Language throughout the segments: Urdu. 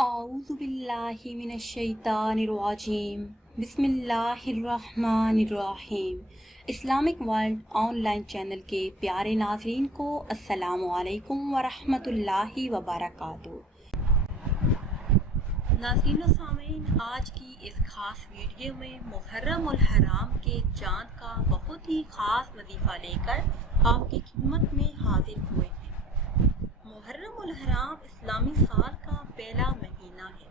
اعوذ باللہ من الشیطان الرجیم بسم اللہ الرحمن الرحیم۔ Islamic world on line channel کے پیارے ناظرین کو السلام علیکم ورحمۃ اللہ وبرکاتہ۔ ناظرین و سامعین، آج کی اس خاص ویڈیو میں محرم الحرام کے چاند کا بہت ہی خاص وظیفہ لے کر آپ کی خدمت میں حاضر ہوئے ہیں۔ محرم الحرام اسلامی سال کا پہلا مہینہ ہے۔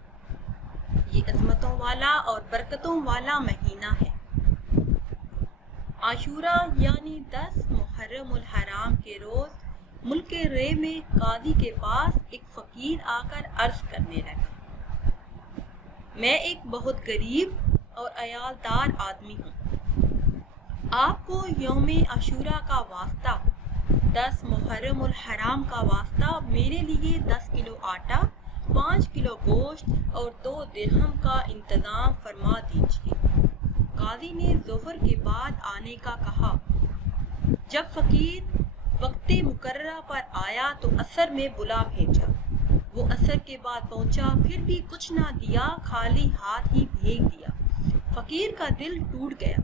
یہ عظمتوں والا اور برکتوں والا مہینہ ہے۔ عاشورہ یعنی 10 محرم الحرام کے روز ملک رے میں قاضی کے پاس ایک فقیر آ کر عرض کرنے لگا، میں ایک بہت غریب اور عیالدار آدمی ہوں، آپ کو یوم عاشورہ کا واسطہ 10 محرم الحرام کا واسطہ میرے لیے 10 کلو آٹا، 5 کلو گوشت اور 2 درہم کا انتظام فرما دیجیے۔ قاضی نے ظہر کے بعد آنے کا کہا۔ جب فقیر وقت مقررہ پر آیا تو عصر میں بلا بھیجا۔ وہ عصر کے بعد پہنچا، پھر بھی کچھ نہ دیا، خالی ہاتھ ہی بھیج دیا۔ فقیر کا دل ٹوٹ گیا۔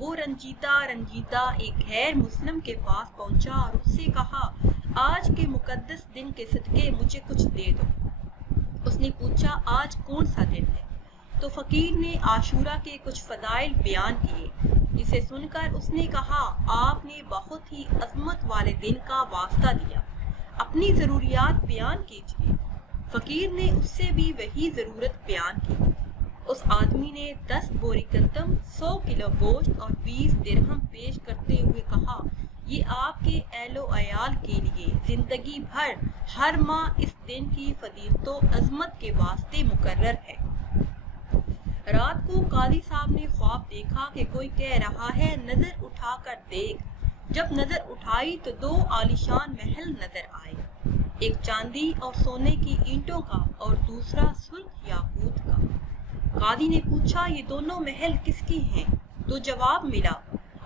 وہ رنجیدہ ایک غیر مسلم کے پاس پہنچا اور اس سے کہا، آج کے مقدس دن کے صدقے مجھے کچھ دے دو۔ اس نے پوچھا، آج کون سا دن ہے؟ تو فقیر نے عاشورہ کے کچھ فضائل بیان کیے، جسے سن کر اس نے کہا، آپ نے بہت ہی عظمت والے دن کا واسطہ دیا، اپنی ضروریات بیان کیجیے۔ فقیر نے اس سے بھی وہی ضرورت بیان کی۔ اس آدمی نے 10 بوری گندم، 100 کلو گوشت اور 20 درہم پیش کرتے ہوئے کہا، یہ آپ کے اہل و عیال کے لیے زندگی بھر ہر ماہ اس دن کی فضیلت و عظمت کے واسطے مقرر ہے۔ رات کو قاضی صاحب نے خواب دیکھا کہ کوئی کہہ رہا ہے، نظر اٹھا کر دیکھ۔ جب نظر اٹھائی تو 2 عالیشان محل نظر آئے، ایک چاندی اور سونے کی اینٹوں کا اور دوسرا سرخ یاقوت کا۔ قاضی نے پوچھا، یہ دونوں محل کس کی ہیں؟ تو جواب ملا،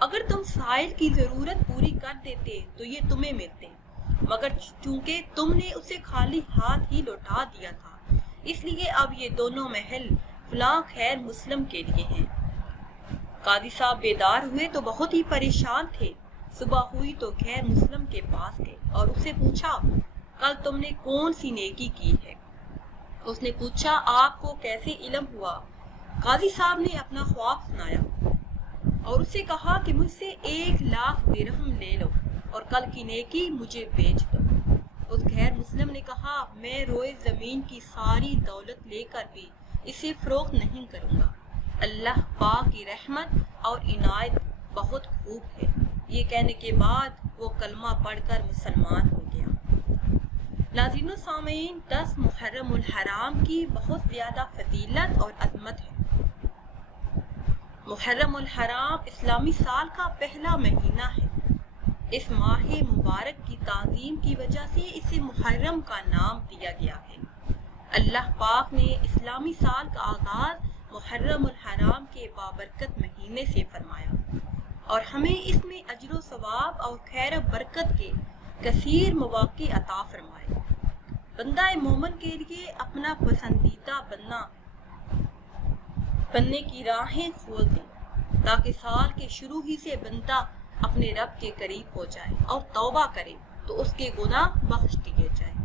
اگر تم سائل کی ضرورت پوری کر دیتے تو یہ تمہیں ملتے، مگر چونکہ تم نے اسے خالی ہاتھ ہی لوٹا دیا تھا، اس لیے اب یہ دونوں محل فلاں خیر مسلم کے لیے ہیں۔ قاضی صاحب بیدار ہوئے تو بہت ہی پریشان تھے۔ صبح ہوئی تو خیر مسلم کے پاس گئے اور اس سے پوچھا، کل تم نے کون سی نیکی کی ہے؟ اس نے پوچھا، آپ کو کیسے علم ہوا؟ قاضی صاحب نے اپنا خواب سنایا اور اس سے کہا کہ مجھ سے 1,00,000 درہم لے لو اور کل کی نیکی مجھے بیچ دو۔ اس غیر مسلم نے کہا، میں روئے زمین کی ساری دولت لے کر بھی اسے فروخت نہیں کروں گا، اللہ پاک کی رحمت اور عنایت بہت خوب ہے۔ یہ کہنے کے بعد وہ کلمہ پڑھ کر مسلمان ہو گیا۔ ناظرین و سامعین، 10 محرم الحرام کی بہت زیادہ فضیلت اور عظمت ہے۔ محرم الحرام اسلامی سال کا پہلا مہینہ ہے۔ اس ماہ مبارک کی تعظیم کی وجہ سے اسے محرم کا نام دیا گیا ہے۔ اللہ پاک نے اسلامی سال کا آغاز محرم الحرام کے بابرکت مہینے سے فرمایا اور ہمیں اس میں اجر و ثواب اور خیر و برکت کے کثیر مواقع عطا فرمائے۔ بندہ مومن کے لیے اپنا پسندیدہ بننے کی راہیں کھول دیں، تاکہ سال کے شروع ہی سے بندہ اپنے رب کے قریب ہو جائے اور توبہ کرے تو اس کے گناہ بخش دیے جائیں۔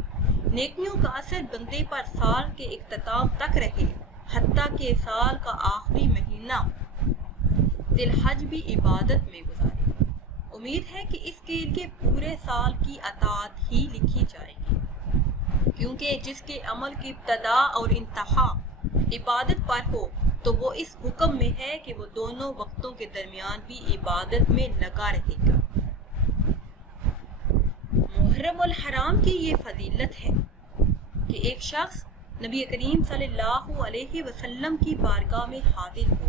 نیکیوں کا اثر بندے پر سال کے اختتام تک رہے، حتیٰ کہ سال کا آخری مہینہ ذی الحج بھی عبادت میں گزارے۔ امید ہے کہ اس کے لیے پورے سال کی اطاعت ہی لکھی جائے گی، کیونکہ جس کے عمل کی ابتدا اور انتہا عبادت پر ہو تو وہ اس حکم میں ہے کہ وہ دونوں وقتوں کے درمیان بھی عبادت میں لگا رہے گا۔ محرم الحرام کی یہ فضیلت ہے کہ ایک شخص نبی کریم صلی اللہ علیہ وسلم کی بارگاہ میں حاضر ہو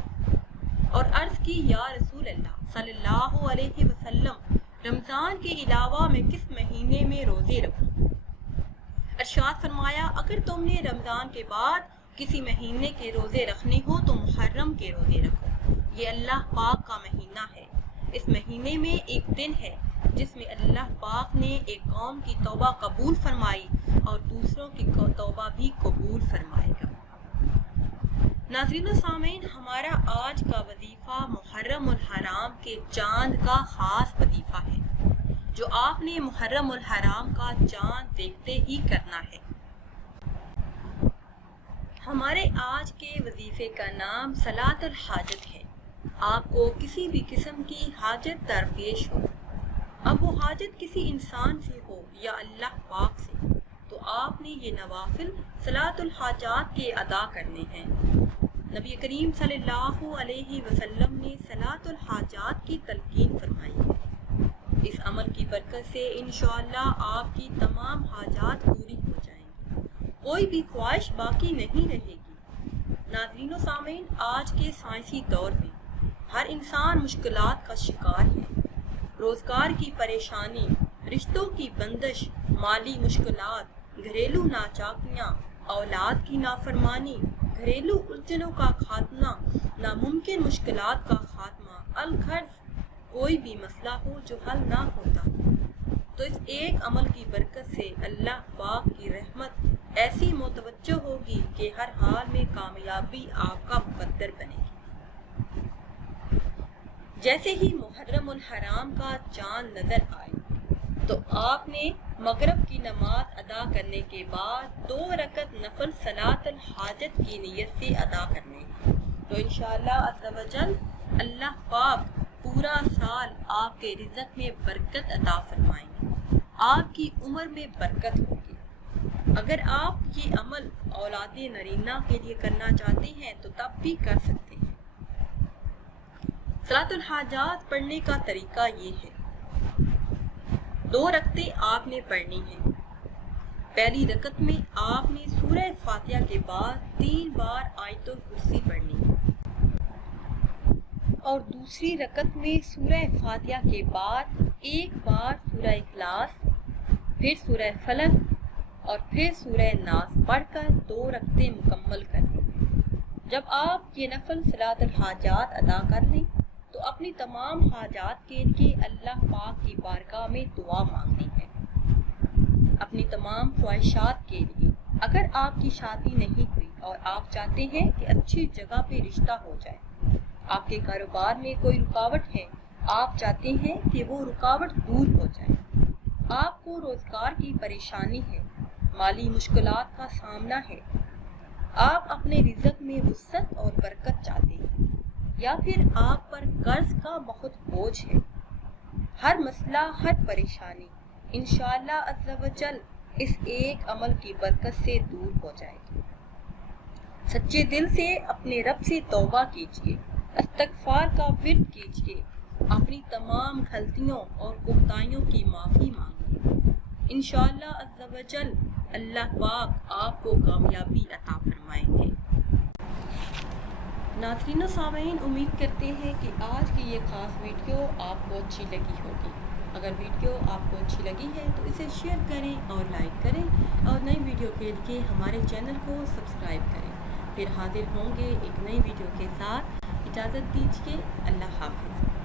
اور عرض کی، یا رسول اللہ صلی اللہ علیہ وسلم، رمضان کے علاوہ میں کس مہینے میں روزے رکھوں؟ ارشاد فرمایا، اگر تم نے رمضان کے بعد کسی مہینے کے روزے رکھنے ہو تو محرم کے روزے رکھو، یہ اللہ پاک کا مہینہ ہے۔ اس مہینے میں ایک دن ہے جس میں اللہ پاک نے ایک قوم کی توبہ قبول فرمائی اور دوسروں کی توبہ بھی قبول فرمائے گا۔ ناظرین و سامعین، ہمارا آج کا وظیفہ محرم الحرام کے چاند کا خاص وظیفہ ہے جو آپ نے محرم الحرام کا چاند دیکھتے ہی کرنا ہے۔ ہمارے آج کے وظیفے کا نام صلاۃ الحاجت ہے۔ آپ کو کسی بھی قسم کی حاجت درپیش ہو، اب وہ حاجت کسی انسان سے ہو یا اللہ پاک سے، تو آپ نے یہ نوافل صلاۃ الحاجات کے ادا کرنے ہیں۔ نبی کریم صلی اللہ علیہ وسلم نے صلاۃ الحاجات کی تلقین فرمائی ہے۔ اس عمل کی برکت سے انشاءاللہ آپ کی تمام حاجات پوری ہو جائیں گی، کوئی بھی خواہش باقی نہیں رہے گی۔ ناظرین و سامعین، آج کے سائنسی دور میں ہر انسان مشکلات کا شکار ہے۔ روزگار کی پریشانی، رشتوں کی بندش، مالی مشکلات، گھریلو ناچاکیاں، اولاد کی نافرمانی، گھریلو الجھنوں کا خاتمہ، ناممکن مشکلات کا خاتمہ، الغرض کوئی بھی مسئلہ ہو جو حل نہ ہوتا، تو اس ایک عمل کی برکت سے اللہ پاک کی رحمت ایسی متوجہ ہوگی کہ ہر حال میں کامیابی آپ کا مقدر بنے گی۔ جیسے ہی محرم الحرام کا چاند نظر آئے تو آپ نے مغرب کی نماز ادا کرنے کے بعد 2 رکعت نفل صلاۃ الحاجت کی نیت سے ادا کرنے ہیں، تو انشاءاللہ عز و جل اللہ پاک پورا سال آپ کے رزق میں برکت عطا فرمائیں گے، آپ کی عمر میں برکت ہوگی۔ اگر آپ یہ عمل اولاد نرینہ کے لیے کرنا چاہتے ہیں تو تب بھی کر سکتے ہیں۔ صلاۃ الحاجات پڑھنے کا طریقہ یہ ہے، 2 رکعتیں آپ نے پڑھنی ہیں۔ پہلی رکعت میں آپ نے سورہ فاتحہ کے بعد 3 بار آیت الکرسی پڑھنی ہے، اور دوسری رکعت میں سورہ فاتحہ کے بعد 1 بار سورہ اخلاص، پھر سورہ فلق اور پھر سورہ ناس پڑھ کر 2 رکعتیں مکمل کرنی ہیں۔ جب آپ یہ نفل صلاۃ الحاجات ادا کر لیں تو اپنی تمام حاجات کے لیے اللہ پاک کی بارگاہ میں دعا مانگنی ہے، اپنی تمام خواہشات کے لیے۔ اگر آپ کی شادی نہیں ہوئی اور آپ چاہتے ہیں کہ اچھی جگہ پہ رشتہ ہو جائے، آپ کے کاروبار میں کوئی رکاوٹ ہے، آپ چاہتے ہیں کہ وہ رکاوٹ دور ہو جائے، آپ کو روزگار کی پریشانی ہے، مالی مشکلات کا سامنا ہے، آپ اپنے رزق میں وسعت اور برکت چاہتے ہیں، یا پھر آپ پر قرض کا بہت بوجھ ہے، ہر مسئلہ، ہر پریشانی انشاءاللہ عز و جل اس ایک عمل کی برکت سے دور ہو جائے گی۔ سچے دل سے اپنے رب سے توبہ کیجیے، استغفار کا ورد کیجیے، اپنی تمام غلطیوں اور کوتاہیوں کی معافی مانگیے، انشاءاللہ عز و جل اللہ پاک آپ کو کامیابی عطا فرمائیں گے۔ ناظرین و سامعین، امید کرتے ہیں کہ آج کی یہ خاص ویڈیو آپ کو اچھی لگی ہوگی۔ اگر ویڈیو آپ کو اچھی لگی ہے تو اسے شیئر کریں اور لائک کریں، اور نئی ویڈیو کے لیے ہمارے چینل کو سبسکرائب کریں۔ پھر حاضر ہوں گے ایک نئی ویڈیو کے ساتھ، اجازت دیجیے، اللہ حافظ۔